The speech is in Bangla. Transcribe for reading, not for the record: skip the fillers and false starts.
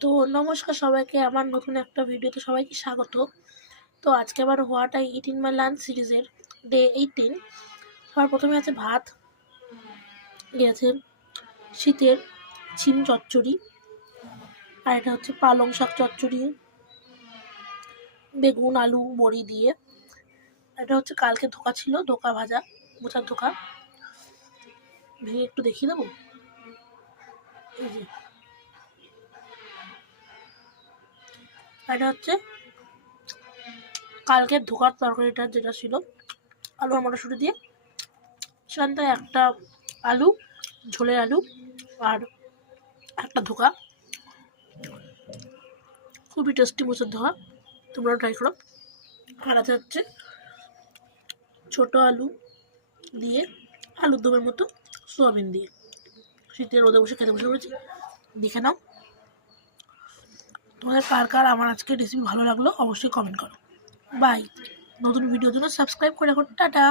তো নমস্কার সবাইকে, আমার নতুন একটা ভিডিওতে সবাইকে স্বাগত। তো আজকে আবার what I it in my lunch সিরিজের ডে 18। সবার প্রথমে আছে ভাত, আছে শীতের চিম চচ্চড়ি, আর এটা হচ্ছে পালং শাক চচ্চড়ি, বেগুন আলু বড়ি দিয়ে। এটা হচ্ছে কালকে ধোকা ছিল, ধোকা ভাজা, মোচার ধোকা। ভেঙে একটু দেখিয়ে দেবো। এই যে এটা হচ্ছে কালকের ধোকার তরকারিটা, যেটা ছিল আলু আর মটরশুঁটি দিয়ে। সেখান থেকে একটা আলু, ঝোলের আলু আর একটা ধোকা। খুবই টেস্টি মোচার ধোকা, তোমরা ট্রাই করো। আর আছে হচ্ছে ছোটো আলু দিয়ে আলুর দমের মতো সোয়াবিন দিয়ে। শীতের রোদে বসে খেতে বসে পড়েছি, দেখে নাও। তোমাদের কার কার আমার আজকের রেসিপি ভালো লাগলো অবশ্যই কমেন্ট করো। বাই। নতুন ভিডিওর জন্য সাবস্ক্রাইব করে রাখো। টাটা।